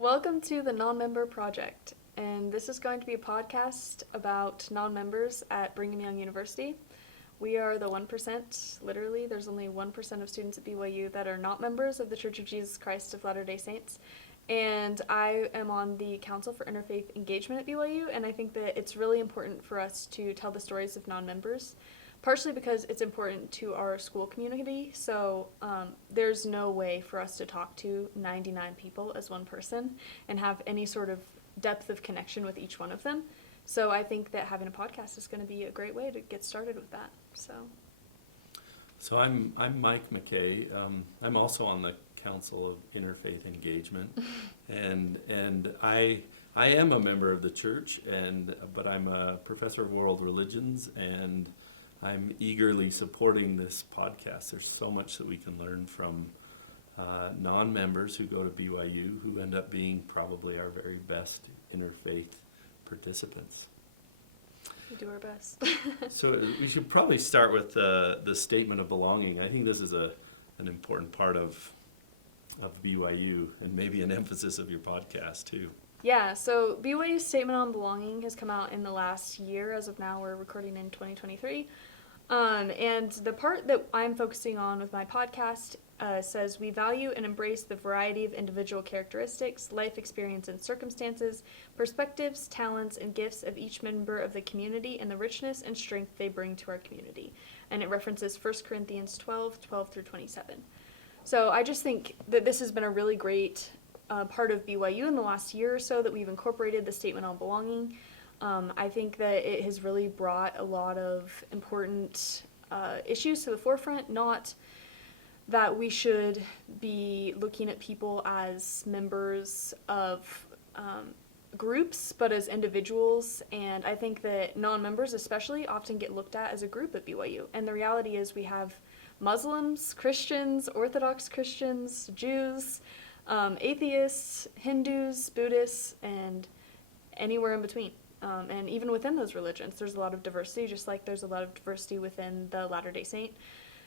Welcome to the Nonmember Project, and this is going to be a podcast about non-members at Brigham Young University. We are the 1%, literally. There's only 1% of students at BYU that are not members of the Church of Jesus Christ of Latter-day Saints, and I am on the Council for Interfaith Engagement at BYU, and I think that it's really important for us to tell the stories of non-members, partially because it's important to our school community, so there's no way for us to talk to 99 people as one person and have any sort of depth of connection with each one of them. So I think that having a podcast is going to be a great way to get started with that. So I'm Mike MacKay. I'm also on the Council of Interfaith Engagement, and I am a member of the church, but I'm a professor of world religions, and I'm eagerly supporting this podcast. There's so much that we can learn from non-members who go to BYU, who end up being probably our very best interfaith participants. We do our best. So we should probably start with the statement of belonging. I think this is an important part of BYU, and maybe an emphasis of your podcast too. Yeah, so BYU's Statement on Belonging has come out in the last year. As of now, we're recording in 2023. And the part that I'm focusing on with my podcast says, we value and embrace the variety of individual characteristics, life experience and circumstances, perspectives, talents, and gifts of each member of the community and the richness and strength they bring to our community. And it references 1 Corinthians 12 through 27. So I just think that this has been a really great part of BYU in the last year or so that we've incorporated the Statement on Belonging. I think that it has really brought a lot of important issues to the forefront, not that we should be looking at people as members of groups, but as individuals, and I think that non-members especially often get looked at as a group at BYU, and the reality is we have Muslims, Christians, Orthodox Christians, Jews, atheists, Hindus, Buddhists, and anywhere in between. And even within those religions, there's a lot of diversity, just like there's a lot of diversity within the Latter-day Saint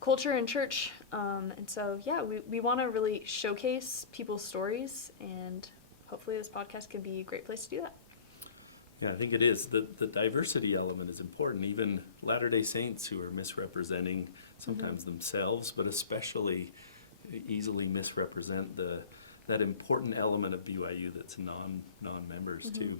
culture and church. And so, yeah, we want to really showcase people's stories, and hopefully this podcast can be a great place to do that. Yeah, I think it is. The diversity element is important. Even Latter-day Saints who are misrepresenting sometimes themselves, but especially easily misrepresent that important element of BYU that's non-members too.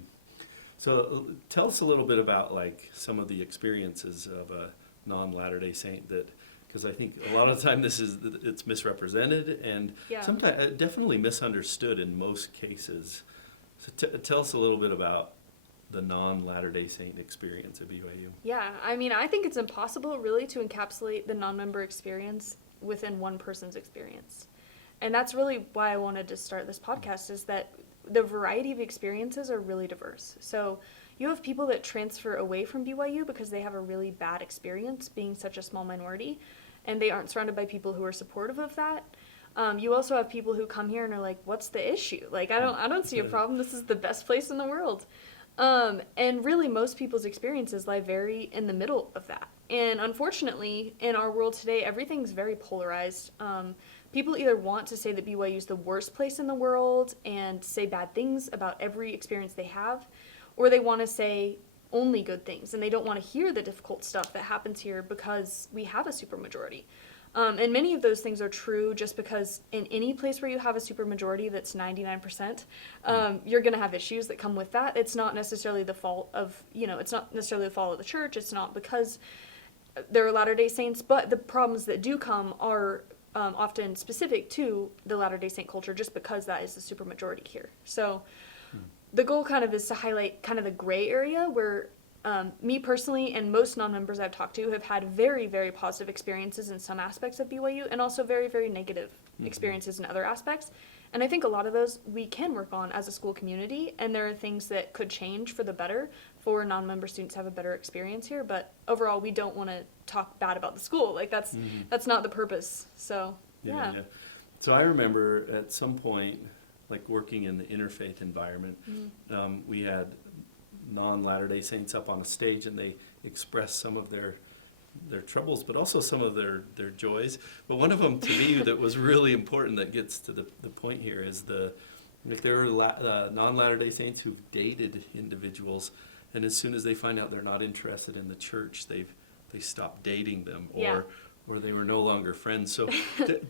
So tell us a little bit about like some of the experiences of a non-Latter-day Saint, because I think a lot of the time it's misrepresented and sometimes definitely misunderstood in most cases. So tell us a little bit about the non-Latter-day Saint experience at BYU. Yeah, I mean, I think it's impossible really to encapsulate the non-member experience within one person's experience. And that's really why I wanted to start this podcast, is that the variety of experiences are really diverse. So you have people that transfer away from BYU because they have a really bad experience being such a small minority, and they aren't surrounded by people who are supportive of that. You also have people who come here and are like, what's the issue? Like, I don't see a problem. This is the best place in the world. And really most people's experiences lie very in the middle of that. And unfortunately, in our world today, everything's very polarized. People either want to say that BYU is the worst place in the world and say bad things about every experience they have, or they want to say only good things, and they don't want to hear the difficult stuff that happens here because we have a supermajority. And many of those things are true, just because in any place where you have a supermajority that's 99%, you're going to have issues that come with that. It's not necessarily the fault of, it's not necessarily the fault of the church. It's not because they're Latter-day Saints, but the problems that do come are often specific to the Latter-day Saint culture, just because that is the supermajority here. So the goal kind of is to highlight kind of the gray area where me personally and most non-members I've talked to have had very, very positive experiences in some aspects of BYU, and also very, very negative experiences in other aspects. And I think a lot of those we can work on as a school community, and there are things that could change for the better for non-member students to have a better experience here. But overall, we don't want to talk bad about the school. Like, that's not the purpose. So, yeah. So I remember at some point, like working in the interfaith environment, we had non-Latter-day Saints up on a stage, and they expressed some of their troubles, but also some of their joys. But one of them to me that was really important, that gets to the point here, is the Like there are non-Latter-day Saints who've dated individuals, and as soon as they find out they're not interested in the church, they stop dating them, or they were no longer friends. So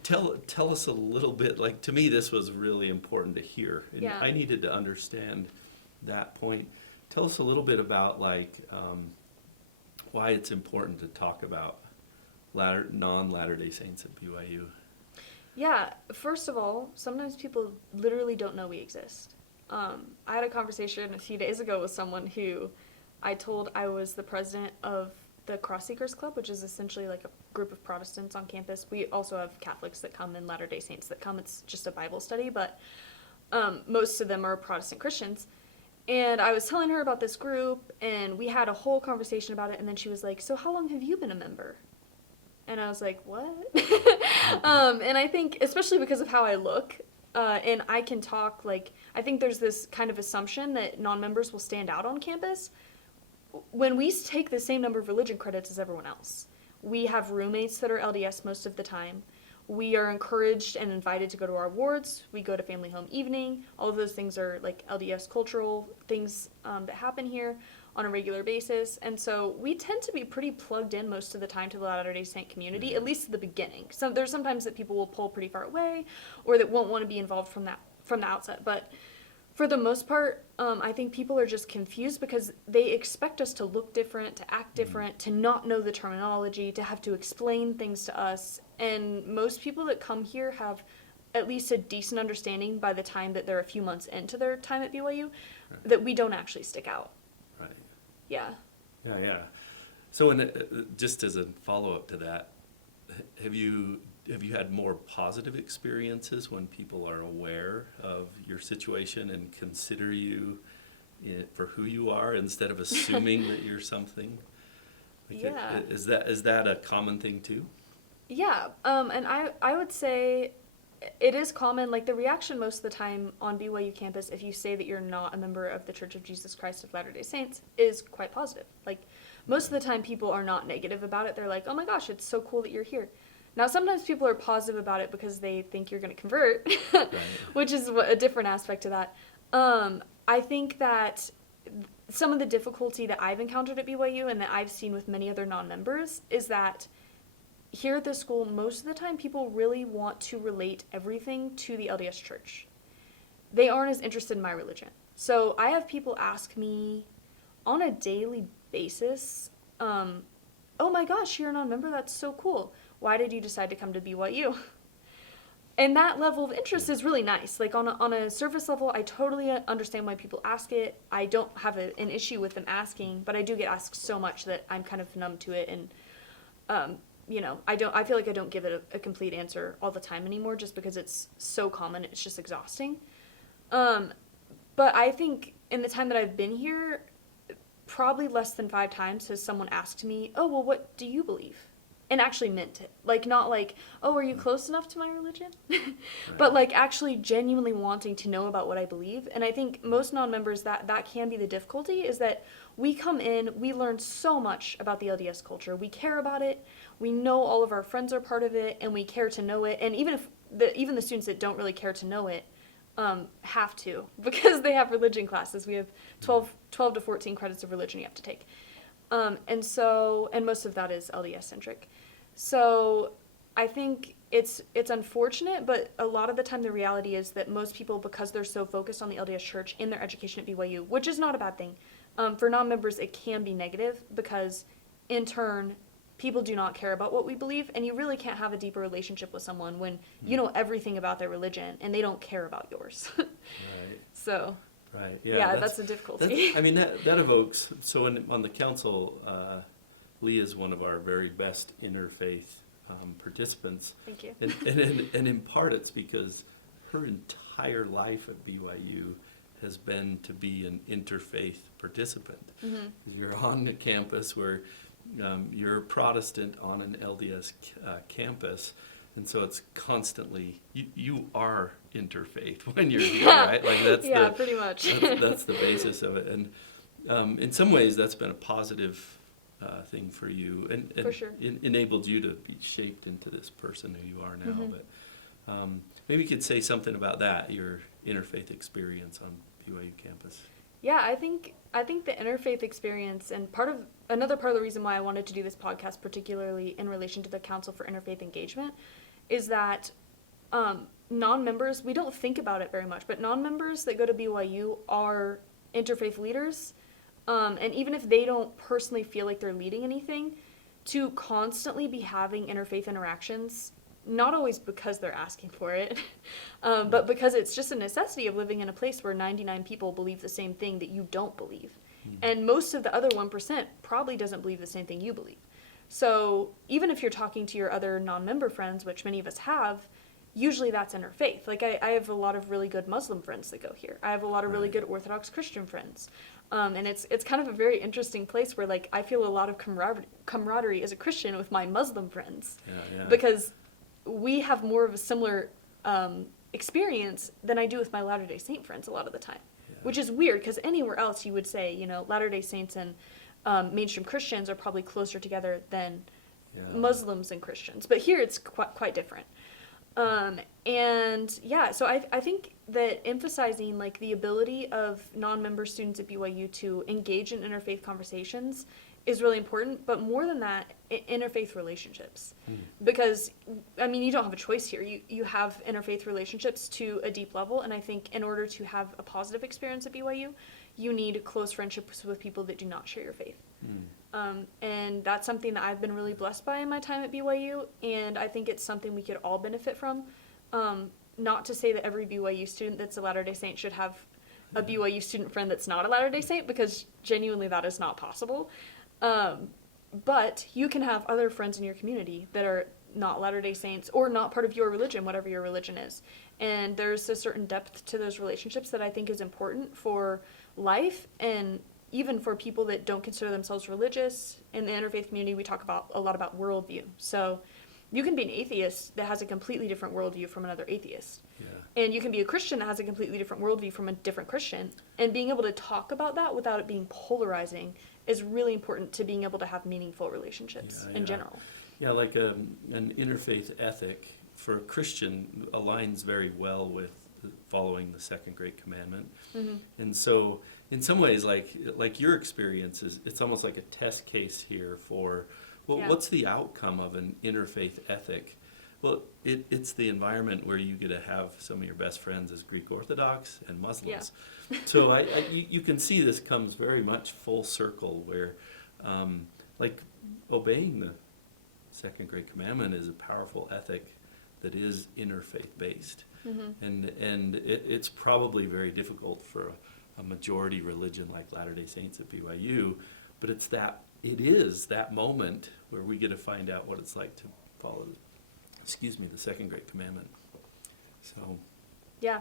tell us a little bit. Like, to me, this was really important to hear, and I needed to understand that point. Tell us a little bit about why it's important to talk about non-Latter-day Saints at BYU. Yeah, first of all, sometimes people literally don't know we exist. I had a conversation a few days ago with someone who I told I was the president of the Cross Seekers Club, which is essentially like a group of Protestants on campus. We also have Catholics that come and Latter-day Saints that come. It's just a Bible study, but most of them are Protestant Christians. And I was telling her about this group, and we had a whole conversation about it, and then she was like, so how long have you been a member? And I was like, what? And I think, especially because of how I look, and I can talk, like, I think there's this kind of assumption that non-members will stand out on campus when we take the same number of religion credits as everyone else. We have roommates that are LDS most of the time. We are encouraged and invited to go to our wards. We go to family home evening. All of those things are like LDS cultural things that happen here on a regular basis. And so we tend to be pretty plugged in most of the time to the Latter-day Saint community, at least at the beginning. So there's sometimes that people will pull pretty far away or that won't want to be involved from the outset. But for the most part, I think people are just confused because they expect us to look different, to act different, to not know the terminology, to have to explain things to us. And most people that come here have at least a decent understanding by the time that they're a few months into their time at BYU, that we don't actually stick out. Right. Yeah. Yeah. So, just as a follow-up to that, have you had more positive experiences when people are aware of your situation and consider you for who you are instead of assuming that you're something? Like Yeah. Is that a common thing too? Yeah. And I would say it is common. Like, the reaction most of the time on BYU campus, if you say that you're not a member of the Church of Jesus Christ of Latter-day Saints, is quite positive. Like, most of the time people are not negative about it. They're like, oh my gosh, it's so cool that you're here. Now, sometimes people are positive about it because they think you're going to convert, which is a different aspect to that. I think that some of the difficulty that I've encountered at BYU and that I've seen with many other non-members is that here at this school, most of the time people really want to relate everything to the LDS Church. They aren't as interested in my religion. So I have people ask me on a daily basis, oh my gosh, you're a non-member? That's so cool. Why did you decide to come to BYU? And that level of interest is really nice. Like, on a surface level, I totally understand why people ask it. I don't have an issue with them asking, but I do get asked so much that I'm kind of numb to it. And, I feel like I don't give it a complete answer all the time anymore just because it's so common. It's just exhausting. But I think in the time that I've been here, probably less than 5 times has someone asked me, oh, well, what do you believe? And actually meant it. Like, not like, oh, are you close enough to my religion? But, like, actually genuinely wanting to know about what I believe. And I think most non-members, that can be the difficulty, is that we come in, we learn so much about the LDS culture. We care about it. We know all of our friends are part of it, and we care to know it. And even if even the students that don't really care to know it have to, because they have religion classes. We have 12 to 14 credits of religion you have to take. And most of that is LDS centric. So I think it's unfortunate, but a lot of the time the reality is that most people, because they're so focused on the LDS Church in their education at BYU, which is not a bad thing, for non-members it can be negative because in turn people do not care about what we believe, and you really can't have a deeper relationship with someone when you know everything about their religion and they don't care about yours. Right. So. Right. Yeah, that's a difficulty. That evokes. So on the council, Leah is one of our very best interfaith participants. Thank you. And in part, it's because her entire life at BYU has been to be an interfaith participant. Mm-hmm. You're on the campus where you're a Protestant on an LDS campus. And so it's constantly, you are interfaith when you're here, right? Like that's pretty much. that's the basis of it. And in some ways that's been a positive thing for you and for sure. Enabled you to be shaped into this person who you are now. Mm-hmm. But maybe you could say something about that, your interfaith experience on BYU campus. Yeah, I think the interfaith experience, and another part of the reason why I wanted to do this podcast, particularly in relation to the Council for Interfaith Engagement, is that non-members, we don't think about it very much, but non-members that go to BYU are interfaith leaders, and even if they don't personally feel like they're leading anything, to constantly be having interfaith interactions, not always because they're asking for it, but because it's just a necessity of living in a place where 99 people believe the same thing that you don't believe. And most of the other 1% probably doesn't believe the same thing you believe. So even if you're talking to your other non-member friends, which many of us have, usually that's interfaith. Like I have a lot of really good Muslim friends that go here. I have a lot of really good Orthodox Christian friends. And it's kind of a very interesting place where like I feel a lot of camaraderie as a Christian with my Muslim friends. Because we have more of a similar experience than I do with my Latter-day Saint friends a lot of the time. Which is weird, because anywhere else you would say, you know, Latter-day Saints and mainstream Christians are probably closer together than Muslims and Christians. But here it's quite different. And yeah, so I think that emphasizing like the ability of non-member students at BYU to engage in interfaith conversations is really important, but more than that, interfaith relationships. Because, I mean, you don't have a choice here. You have interfaith relationships to a deep level, and I think in order to have a positive experience at BYU, you need close friendships with people that do not share your faith. And that's something that I've been really blessed by in my time at BYU, and I think it's something we could all benefit from. Not to say that every BYU student that's a Latter-day Saint should have a BYU student friend that's not a Latter-day Saint, because genuinely that is not possible. But you can have other friends in your community that are not Latter-day Saints or not part of your religion, whatever your religion is. And there's a certain depth to those relationships that I think is important for life, and even for people that don't consider themselves religious. In the interfaith community, we talk a lot about worldview. So you can be an atheist that has a completely different worldview from another atheist. And you can be a Christian that has a completely different worldview from a different Christian. And being able to talk about that without it being polarizing is really important to being able to have meaningful relationships in general. Yeah, like an interfaith ethic for a Christian aligns very well with following the second great commandment. And so in some ways, like your experience it's almost like a test case here for, what's the outcome of an interfaith ethic? Well, it's the environment where you get to have some of your best friends as Greek Orthodox and Muslims. So you can see this comes very much full circle where, like, obeying the second great commandment is a powerful ethic that is interfaith based. And it's probably very difficult for a majority religion like Latter-day Saints at BYU, but it is that moment where we get to find out what it's like to follow the second great commandment. So yeah,